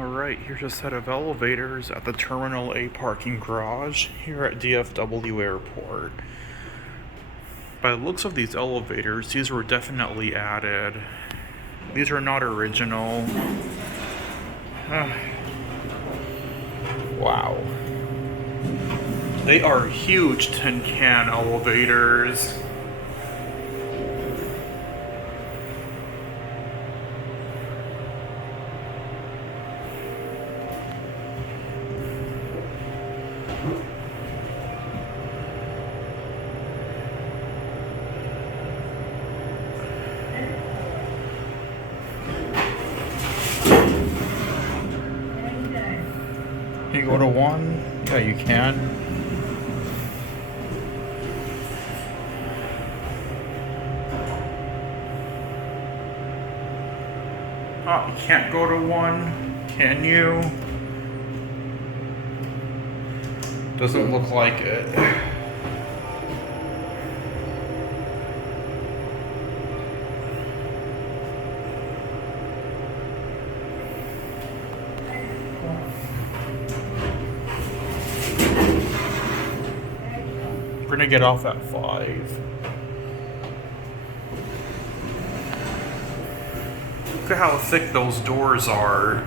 Alright, here's a set of elevators at the Terminal A parking garage here at DFW Airport. By the looks of these elevators, these were definitely added. These are not original. Wow. They are huge tin can elevators. Can you go to one? Yeah, you can. Oh, you can't go to one? Can you? Doesn't look like it. We're gonna get off at 5. Look at how thick those doors are.